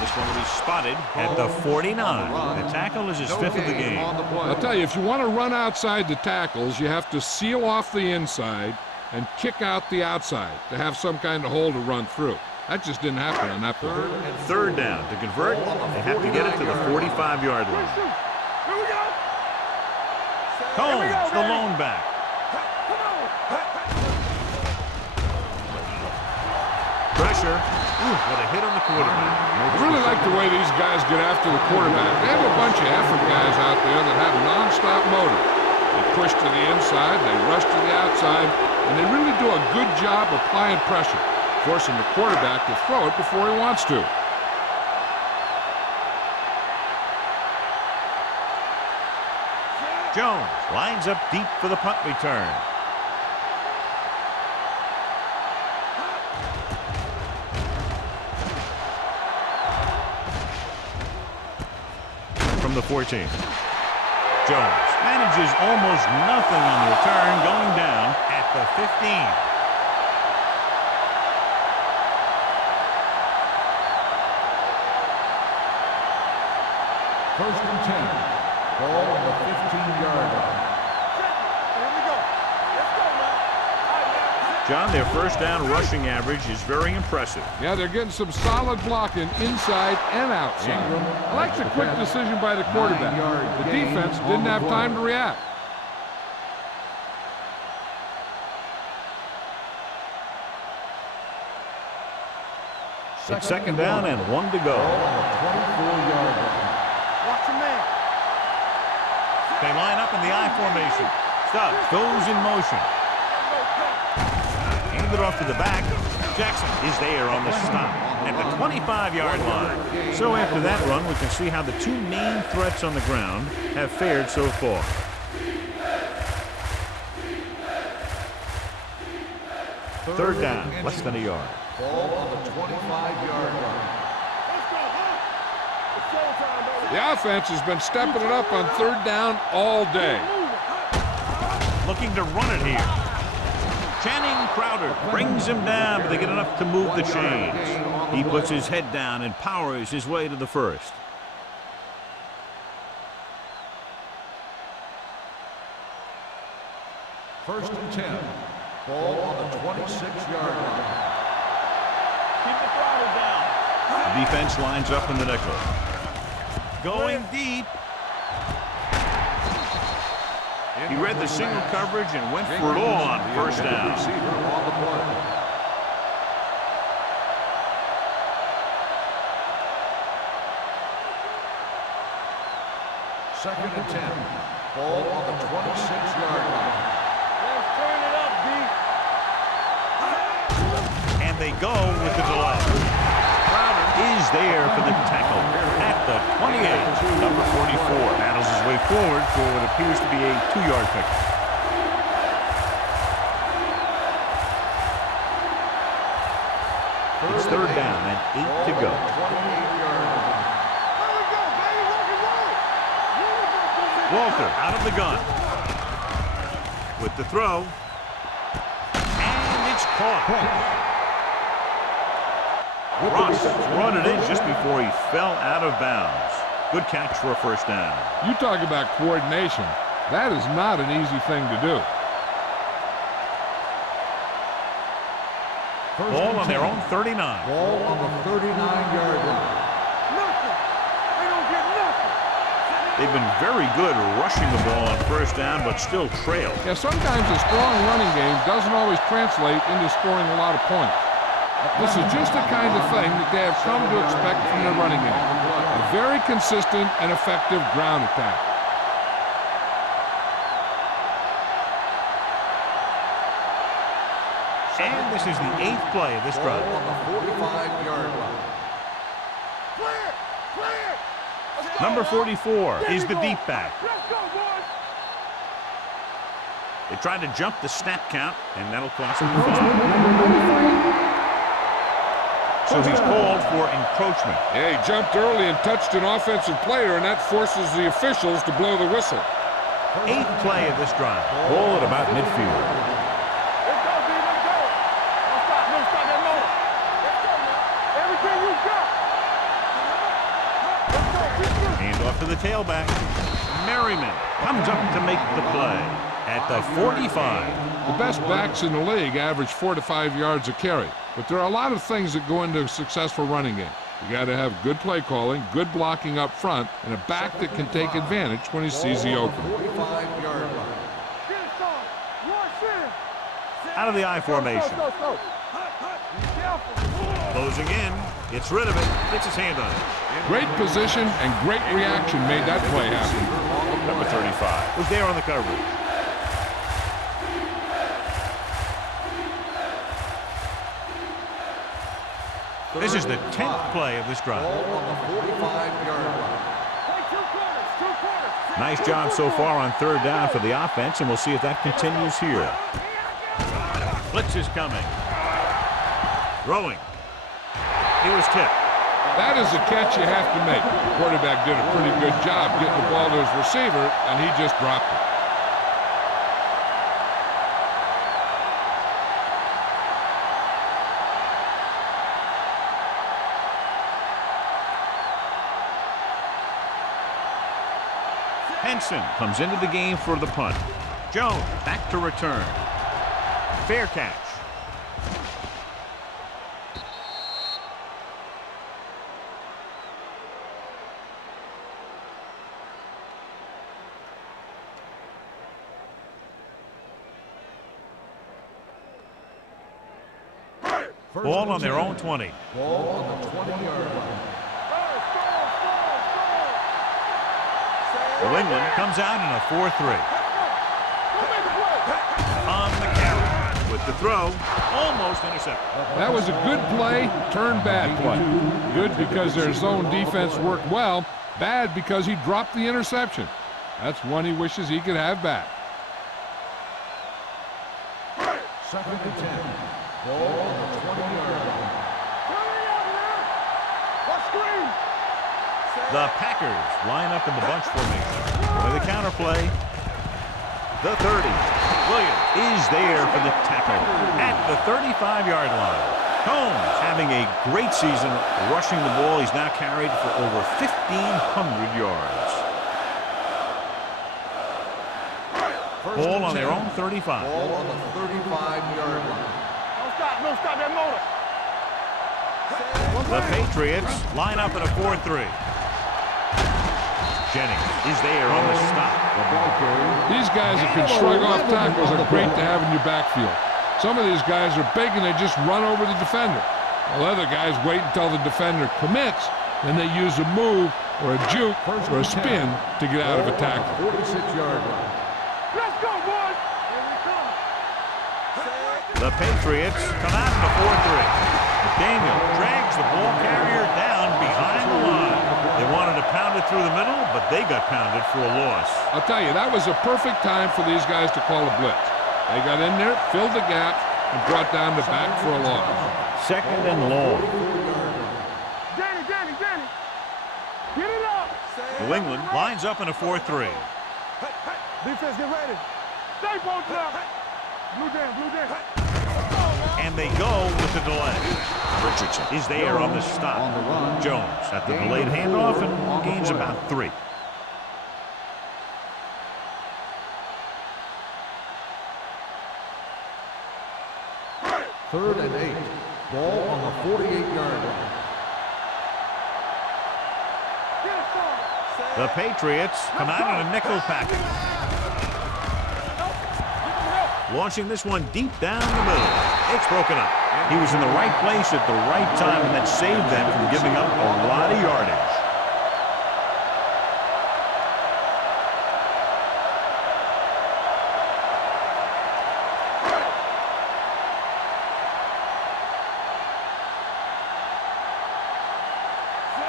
This one will be spotted at the 49. The tackle is his 5th of the game. I'll tell you, if you want to run outside the tackles, you have to seal off the inside and kick out the outside to have some kind of hole to run through. That just didn't happen on that play. Third down. To convert, they have to get it to the 45-yard line. Here we go. Combs, the lone back. Pressure. Ooh, what a hit on the quarterback. I really like the way these guys get after the quarterback. They have a bunch of effort guys out there that have non-stop motor. They push to the inside, they rush to the outside, and they really do a good job applying pressure, forcing the quarterback to throw it before he wants to. Jones lines up deep for the punt return. From the 14. Jones manages almost nothing on the return, going down at the 15. First and 10. Ball on the 15-yard line. Here we go. Let's go, man. All right, man. John, their first down rushing average is very impressive. Yeah, they're getting some solid blocking inside and outside. I like the quick decision by the quarterback. The defense didn't have time to react. It's second down and 1 to go. Ball on the 24-yard line. Watch your man. They line up in the I formation. Stubbs goes in motion. Hand it off to the back. Jackson is there on the stop at the 25-yard line. So after that run, we can see how the two main threats on the ground have fared so far. Third down, less than a yard. Ball on the 25-yard line. The offense has been stepping it up on third down all day. Looking to run it here. Channing Crowder brings him down, but they get enough to move the chains. He puts his head down and powers his way to the first. First and 10. Ball on the 26-yard line. Keep the throttle down. The defense lines up in the nickel. Going deep. He read the single coverage and went for it all on first down. Second and 10. Ball on the 26-yard line. Let's turn it up, D. And they go with the delay. Crowder is there for the tackle at the 28. Number 44 battles his way forward for what appears to be a 2-yard pickup. It's third down and 8 to go. Walter out of the gun. With the throw. And it's caught. Ross brought it in just before he fell out of bounds. Good catch for a first down. You talk about coordination. That is not an easy thing to do. Ball on their own 39. Ball on the 39-yard line. Nothing. They don't get nothing. They've been very good rushing the ball on first down, but still trail. Yeah, sometimes a strong running game doesn't always translate into scoring a lot of points. This is just the kind of thing that they have come to expect from their running game. A very consistent and effective ground attack. And this is the 8th play of this drive. Ball on the 45-yard line. Clear. Clear. Let's go, Number boys. 44 There is we the go. deep back. Let's go, boys. They tried to jump the snap count, and that'll cost them the ball. So he's called for encroachment. Yeah, he jumped early and touched an offensive player, and that forces the officials to blow the whistle. 8th play of this drive. Ball at about midfield. Let's go, D. Let's go. Don't stop. Don't stop that motor. Let's go, man. Everything you got. Let's go. Keep moving. Hand off to the tailback. Merriman comes up to make the play at the 45. The best backs in the league average 4 to 5 yards a carry. But there are a lot of things that go into a successful running game. You got to have good play calling, good blocking up front, and a back that can take advantage when he sees the opening. 45-yard line. Get it started. Rush in. Out of the I formation. Go. Be careful. Closing in. Gets rid of it. Gets his hand on it. Great position and great reaction made that play happen. Number 35 was there on the coverage. This is the 10th play of this drive. Ball on the 45-yard line. Hey, two quarters. Nice job so far on third down for the offense, and we'll see if that continues here. Blitz is coming. Throwing. He was tipped. That is a catch you have to make. The quarterback did a pretty good job getting the ball to his receiver, and he just dropped it. Henson comes into the game for the punt. Jones back to return. Fair catch. Ball on their own 20. Ball on the 20-yard line. New England comes out in a 4-3. On the carry with the throw, almost intercepted. That was a good play, turned bad play. Good because their zone defense worked well, bad because he dropped the interception. That's one he wishes he could have back. Second and 10. Ball on the 20-yard line. The Packers line up in the bunch formation. With a counter play, the 30. Williams is there for the tackle at the 35-yard line. Combs having a great season rushing the ball. He's now carried for over 1,500 yards. Ball on their own 35. Ball on the 35-yard line. Don't stop that motor. The Patriots line up in a 4-3. Jennings is there on the stop. These guys that can shrug off tackles are great to have in your backfield. Some of these guys are big and they just run over the defender. While other guys wait until the defender commits, and they use a move or a juke, or a spin to get out of a tackle. 46-yard line. Let's go, boys. Here we come. The Patriots come out in the 4-3. McDaniel drags the ball carrier down behind the line. They wanted to pound it through the middle, but they got pounded for a loss. I'll tell you, that was a perfect time for these guys to call a blitz. They got in there, filled the gap, and brought down the back for a loss. Second and long. Danny. Get it up. New England lines up in a 4-3. Defense, get ready. Stay posted up. Blue Dan. And they go with the delay. Richardson is there on the stop. On the run. Jones at the delayed handoff and gains about 3. Third and 8. Ball on the 48-yard line. The Patriots come out in a nickel package. Launching this one deep down the middle. It's broken up. He was in the right place at the right time, and that saved them from giving up a lot of yardage.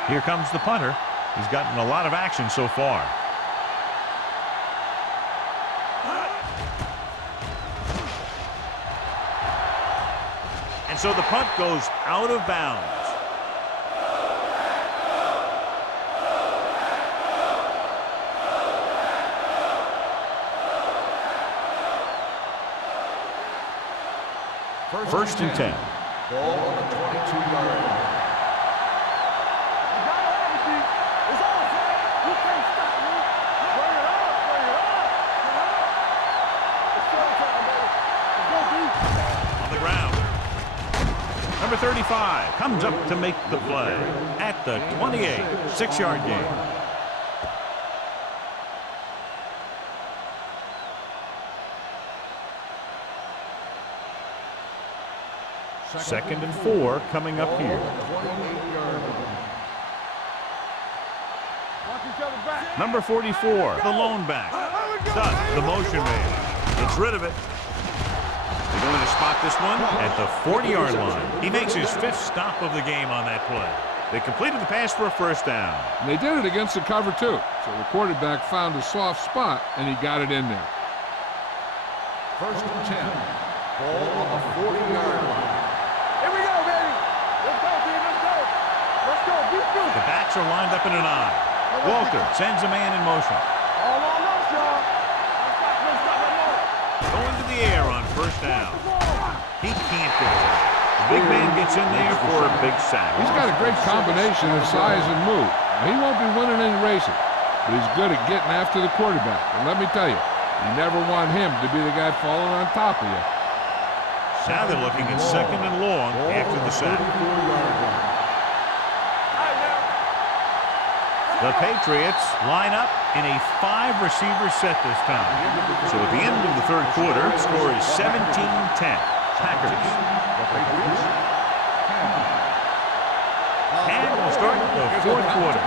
Here comes the punter. He's gotten a lot of action so far. And so the punt goes out of bounds. First and 10. Ball on the 22-yard line. Number 35 comes up to make the play at the 28, 6-yard gain. Second and 4 coming up here. Number 44, the lone back. Does the motion man. Gets rid of it. They're going to spot this one at the 40-yard line. He makes his 5th stop of the game on that play. They completed the pass for a first down. And they did it against the cover, too. So the quarterback found a soft spot, and he got it in there. First and 10. Ball on the 40-yard line. Here we go, baby. Let's go, dude. Let's go. Let's go. The backs are lined up in an I. Walter sends a man in motion. All on us, y'all. Let's stop. Going to the air on first down. He can't get it out. The big man gets in there for a big sack. He's got a great combination of size and move. Now, he won't be winning any races, but he's good at getting after the quarterback. And let me tell you, you never want him to be the guy falling on top of you. Now they're looking at second and long after the sack. The Patriots line up in a 5-receiver set this time. So at the end of the third quarter, the score is 17-10. Packers. And we'll start the fourth quarter.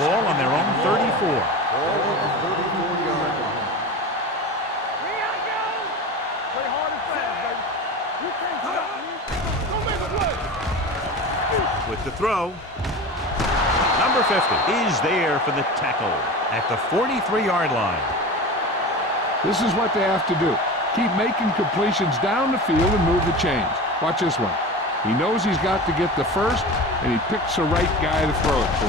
Ball on their own 34. With the throw, number 50 is there for the tackle at the 43-yard line. This is what they have to do. Keep making completions down the field and move the chains. Watch this one. He knows he's got to get the first, and he picks the right guy to throw it to.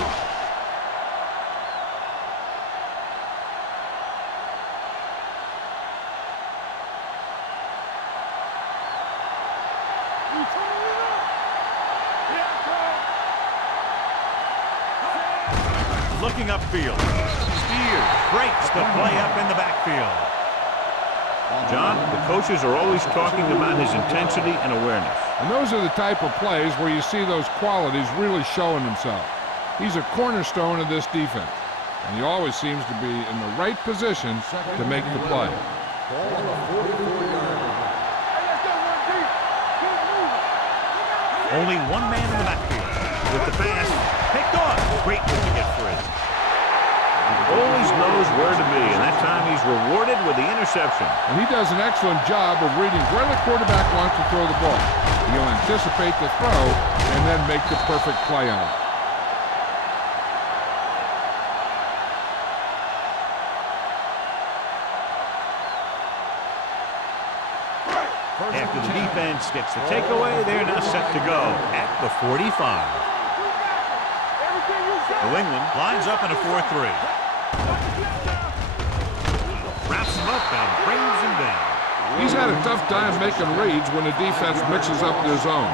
Looking upfield. Spears breaks the play up in the backfield. John, the coaches are always talking about his intensity and awareness. And those are the type of plays where you see those qualities really showing themselves. He's a cornerstone of this defense, and he always seems to be in the right position to make the play. Ball on the 44-yard line. Only one man in the backfield. With the pass, picked off. Great move to get free. He always knows where to be, and that time he's rewarded with the interception. And he does an excellent job of reading where the quarterback wants to throw the ball. He'll anticipate the throw and then make the perfect play on it. After the defense gets the takeaway, they're now set to go at the 45. New England lines up in a 4-3. Wraps him up and brings him down. He's had a tough time making reads when the defense mixes up their zone.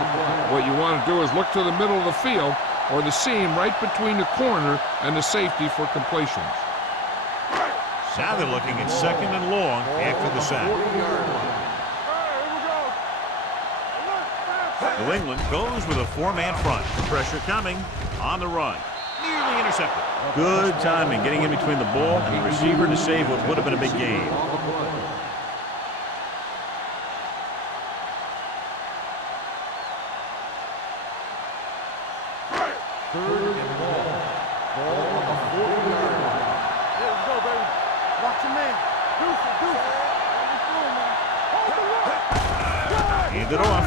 What you want to do is look to the middle of the field or the seam right between the corner and the safety for completions. Now they're looking at 2nd and long after the sack. New England goes with a 4-man front. Pressure coming on the run. Nearly intercepted. Good timing getting in between the ball and the receiver to save what would have been a big game. Third and long. Ball on the 40-yard line. Let's go, baby. Watch your man. Deuce it. Hand it off.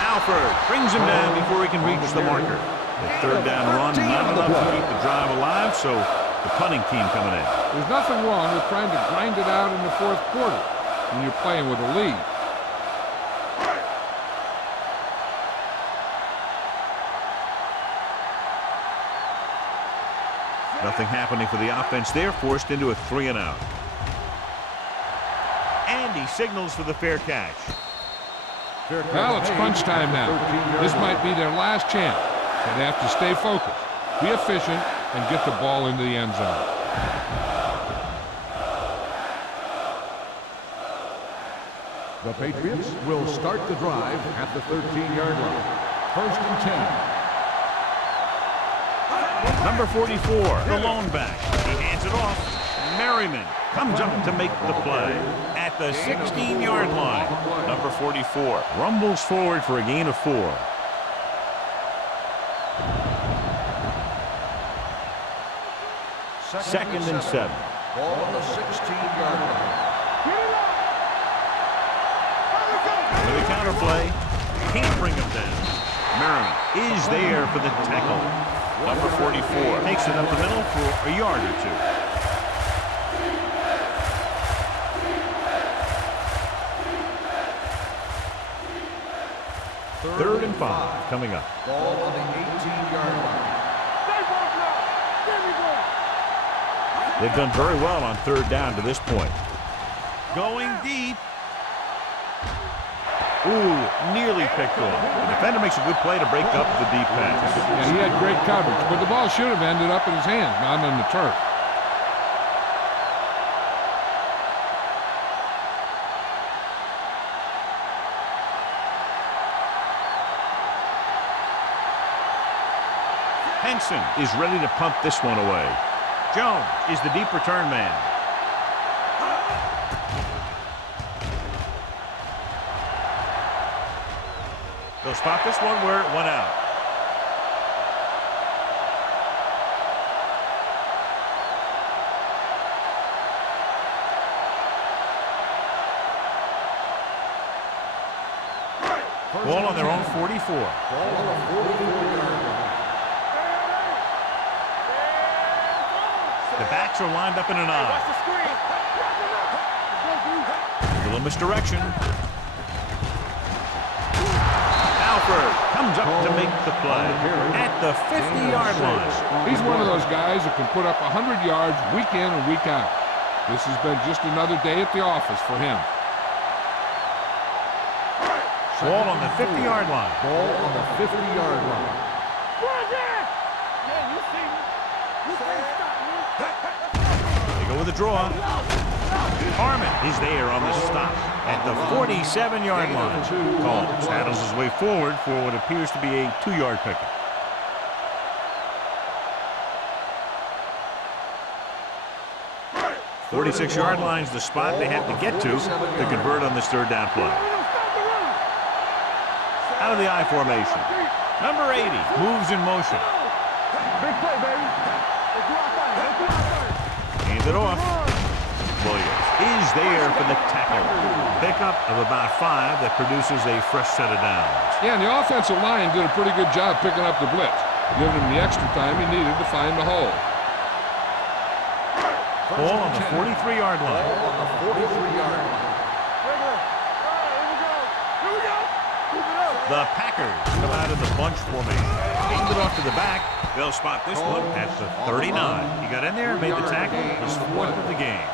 Alford brings him down before he can reach the marker. The 3rd down run, not enough to keep the drive alive, so the punting team coming in. There's nothing wrong with trying to grind it out in the 4th quarter when you're playing with a lead. Nothing happening for the offense there, forced into a 3-and-out. And he signals for the fair catch. Well, it's crunch time now. This might be their last chance. They have to stay focused, be efficient, and get the ball into the end zone. The Patriots will start the drive at the 13-yard line. 1st and 10. Number 44, the lone back. He hands it off. Merriman comes up to make the play at the 16-yard line. Number 44 rumbles forward for a gain of 4. Second and 7. Ball on the 16-yard line. With a counter play, can't bring him down. Merriman is there for the tackle. Number 44 takes it up the middle for a yard or 2. Third and 5 coming up. Ball on the 18-yard line. They've done very well on 3rd down to this point. Going deep. Ooh, nearly picked off. The defender makes a good play to break up the deep pass. Yeah, he had great coverage, but the ball should have ended up in his hands, not on the turf. Henson is ready to pump this one away. Jones is the deep return man. They'll spot this one where it went out. Ball on their own 44. Ball on the 44-yard line. The backs are lined up in an eye. A little misdirection. Alford comes up to make the play at the 50-yard line. He's one of those guys who can put up 100 yards week in and week out. This has been just another day at the office for him. Ball on the 50-yard line. Ball on the 50-yard line. They go with a draw. Harmon is there on the stop at the 47-yard line. Combs saddles his way forward for what appears to be a 2-yard pickup. The 46-yard line's the spot they have to get to convert on this 3rd down play. out of the I formation. Number 80 moves in motion. Big play, baby. Let's do our thing. Let's do our thing. Hand it off. Williams is there for the tackle. Pickup of about 5 that produces a fresh set of downs. Yeah, and the offensive line did a pretty good job picking up the blitz, giving him the extra time he needed to find the hole. Ball on the 43-yard line. Ball on the 43-yard line. The Packers come out in the bunch formation. Hand it off to the back. They'll spot this one at the 39. He got in there, made the tackle, his 4th of the game.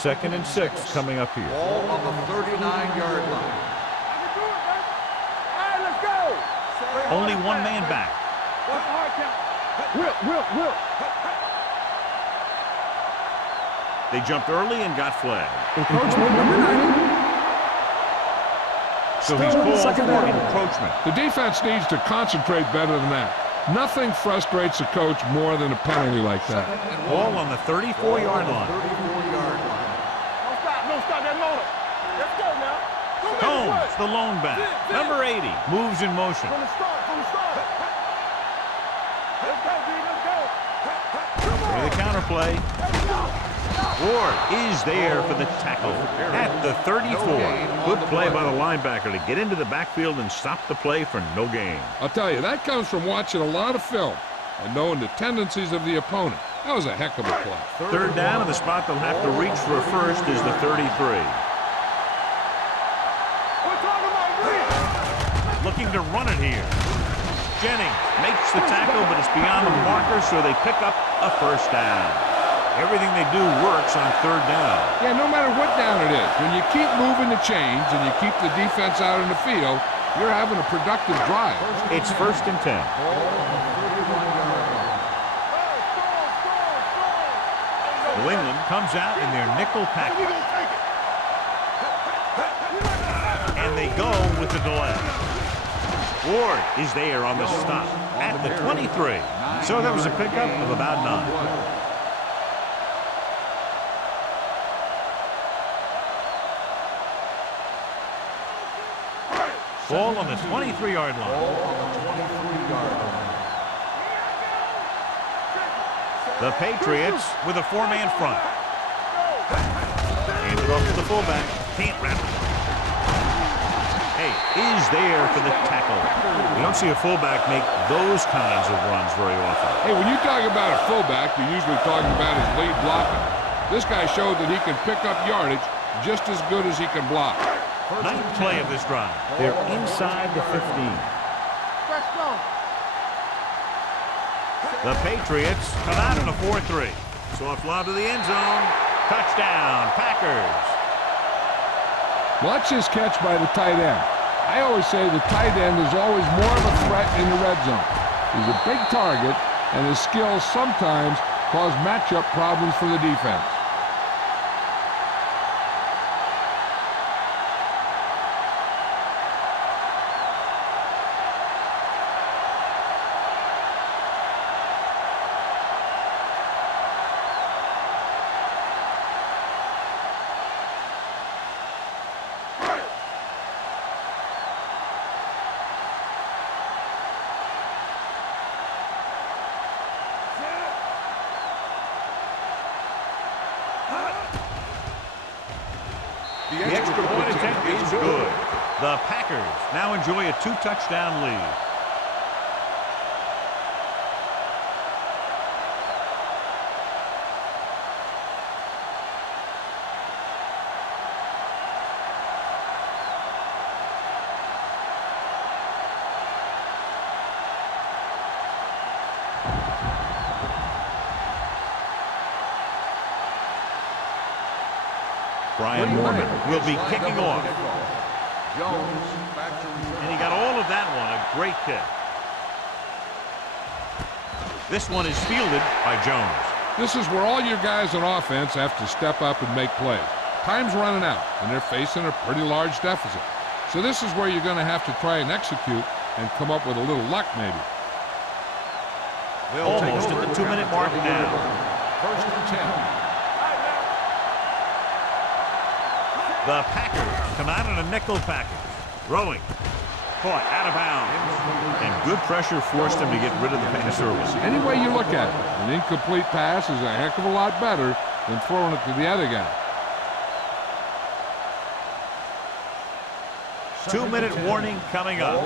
Second and 6 coming up here. Ball on the 39-yard line. All right, let's go. Only one man back. What's the hard count? Will. They jumped early and got flagged. Encroachment number 90. So he's called for encroachment. The defense needs to concentrate better than that. Nothing frustrates a coach more than a penalty like that. Ball on the 34-yard line. 34-yard line. Don't stop that motor. Let's go now. Go make it Combs, play. the lone back. Number 80 moves in motion. From the start. Let's go, D. Let's go. Come on. With the counterplay. Ward is there for the tackle at the 34. Good play by the linebacker to get into the backfield and stop the play for no gain. I'll tell you, that comes from watching a lot of film and knowing the tendencies of the opponent. That was a heck of a play. Third down, and the spot they'll have to reach for a first is the 33. We're talking about Green. Looking to run it here. Jennings makes the tackle, but it's beyond the marker, so they pick up a first down. Everything they do works on third down. Yeah, no matter what down it is, when you keep moving the chains and you keep the defense out in the field, you're having a productive drive. It's first and 10. New England comes out in their nickel package. And they go with the delay. Ward is there on the stop at the 23. So that was a pickup of about 9. Ball on the 23-yard line. Ball on the 23-yard line. The Patriots with a 4-man front. Hand it off to the fullback. Can't wrap it. Hey, is there for the tackle. You don't see a fullback make those kinds of runs very often. Hey, when you talk about a fullback, you're usually talking about his lead blocking. This guy showed that he can pick up yardage just as good as he can block. Ninth play of this drive. They're inside the 15. The Patriots come out in a 4-3. Soft lob to the end zone. Touchdown, Packers. Watch this catch by the tight end. I always say the tight end is always more of a threat in the red zone. He's a big target, and his skills sometimes cause matchup problems for the defense. The extra point attempt is good. The Packers now enjoy a 2-touchdown lead. Brian Morgan will be kicking off. Jones back to return. And he got all of that one, a great kick. This one is fielded by Jones. This is where all your guys on offense have to step up and make plays. Time's running out, and they're facing a pretty large deficit. So this is where you're going to have to try and execute and come up with a little luck maybe. Almost at the 2-minute mark now. First and 10. The Packers come out in a nickel package. Throwing. Caught out of bounds. And good pressure forced him to get rid of the pass early. Any way you look at it, an incomplete pass is a heck of a lot better than throwing it to the other guy. 2-minute warning coming up.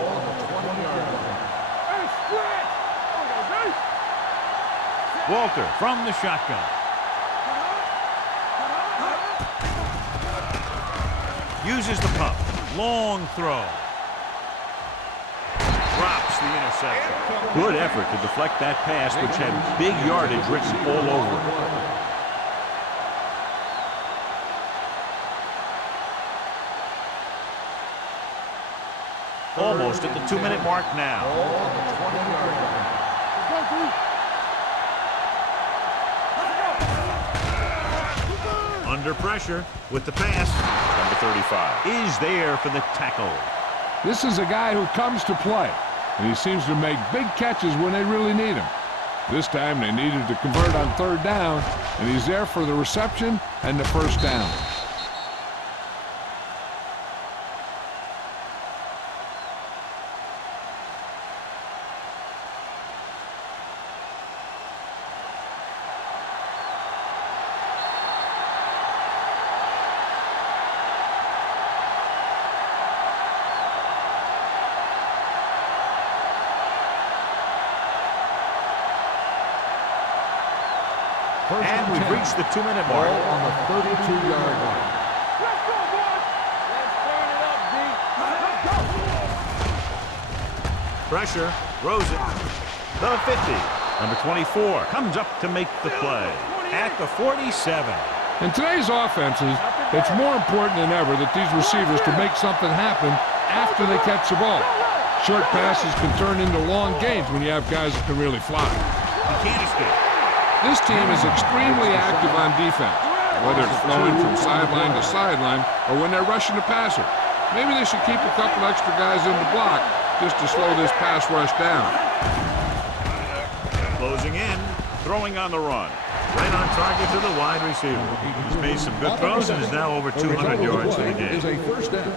Walter from the shotgun. Uses the pump. Long throw. Drops the interception. Good effort to deflect that pass, which had big yardage written all over it. Almost at the 2-minute mark now. Under pressure with the pass. Number 35 is there for the tackle. This is a guy who comes to play, and he seems to make big catches when they really need him. This time they needed to convert on 3rd down, and he's there for the reception and the 1st down. And we've reached the 2-minute mark. On the 32-yard line. Let's go, boys. Let's turn it up, D. Let's go. Pressure. Throws it. The 50. Number 24 comes up to make the play at the 47. In today's offenses, it's more important than ever that these receivers can make something happen after they catch the ball. Short passes can turn into long gains when you have guys that can really fly. He can't escape. This team is extremely active on defense, whether it's flowing from sideline to sideline or when they're rushing the passer. Maybe they should keep a couple extra guys in the block just to slow this pass rush down. Closing in, throwing on the run. Right on target to the wide receiver. He's made some good throws and is now over 200 yards in the game. Is a 1st down.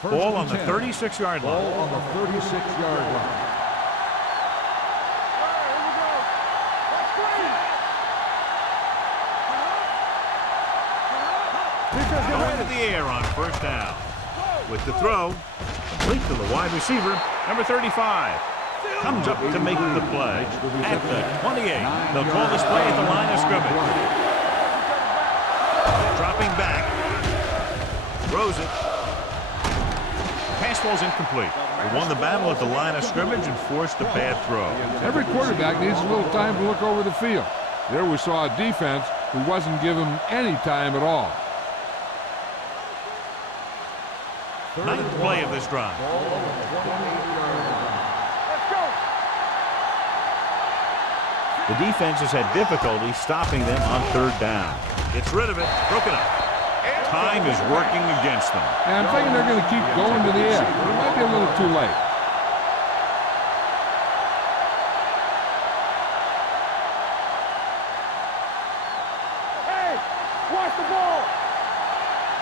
Ball on the 36-yard line. Ball on the 36-yard line. Going to the air on 1st down. With the throw, complete to the wide receiver, number 35. Comes up to make the play at the 28. They'll call this play at the line of scrimmage. Dropping back. Throws it. Pass ball's incomplete. They won the battle at the line of scrimmage and forced a bad throw. Every quarterback needs a little time to look over the field. There we saw a defense who wasn't given any time at all. 9th play of this drive. The defense has had difficulty stopping them on 3rd down. Gets rid of it. Broken up. Time is working against them. And I'm thinking they're going to keep going to the air. It might be a little too late. Hey, watch the ball.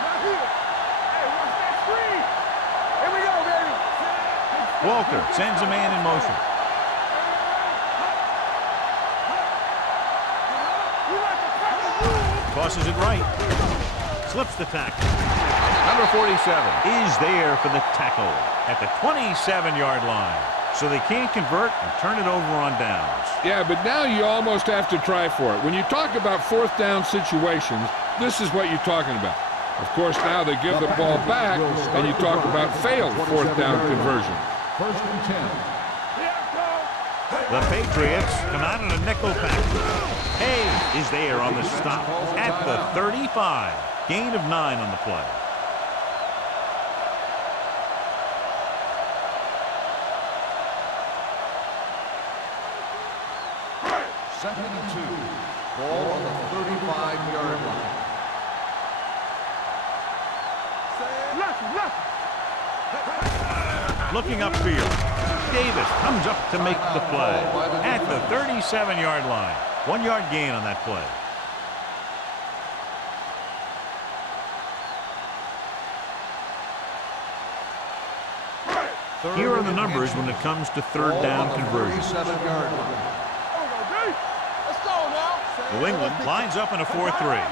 Not here. Hey, watch that screen. Here we go, baby. Walter sends a man in motion. Tosses it right. Slips the tackle. Number 47 is there for the tackle at the 27-yard line. So they can't convert and turn it over on downs. Yeah, but now you almost have to try for it. When you talk about 4th down situations, this is what you're talking about. Of course, now they give the ball back, and you talk about failed 4th down conversion. 1st and 10. The Patriots come out in a nickel package. Hay is there on the stop at the 35. Gain of 9 on the play. Second and 2. Ball on the 35-yard line. Looking upfield. Davis comes up to make the play at the 37-yard line. 1 yard gain on that play. Here are the numbers when it comes to third down conversions. New England lines up in a 4-3.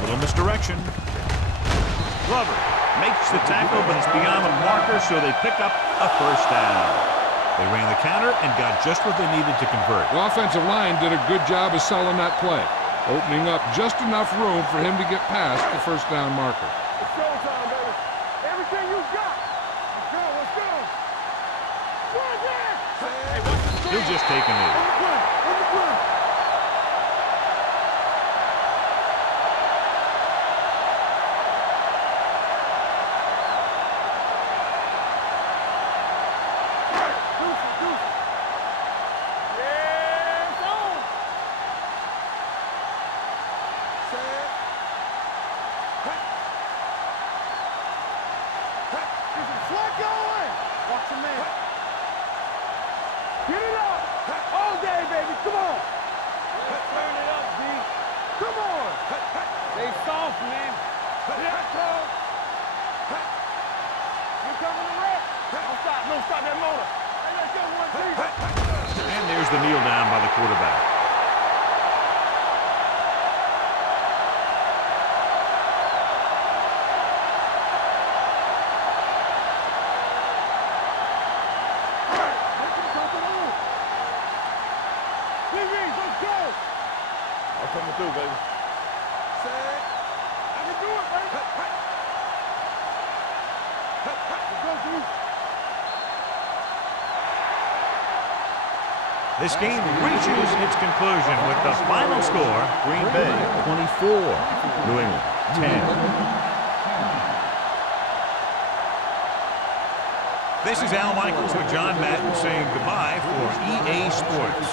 Little misdirection. Glover makes the tackle, but it's beyond the marker, so they pick up a first down. They ran the counter and got just what they needed to convert. The offensive line did a good job of selling that play, opening up just enough room for him to get past the first down marker. It's showtime, baby. Everything you got. Let's go, let's go. Run there. He'll just take a knee. On the ground, on the ground. Get it up! All day, baby, come on! Let's turn it up, D. Come on! Stay soft, man. Yeah, come. You're coming to wreck. Don't stop that motor. Hey, let's go, 1-3. And there's the kneel down by the quarterback. Coming through, baby. Say it. I can do it, baby. Let's go, dude. This game reaches its conclusion with the final score, Green Bay 24, New England 10. This is Al Michaels with John Madden saying goodbye for EA Sports.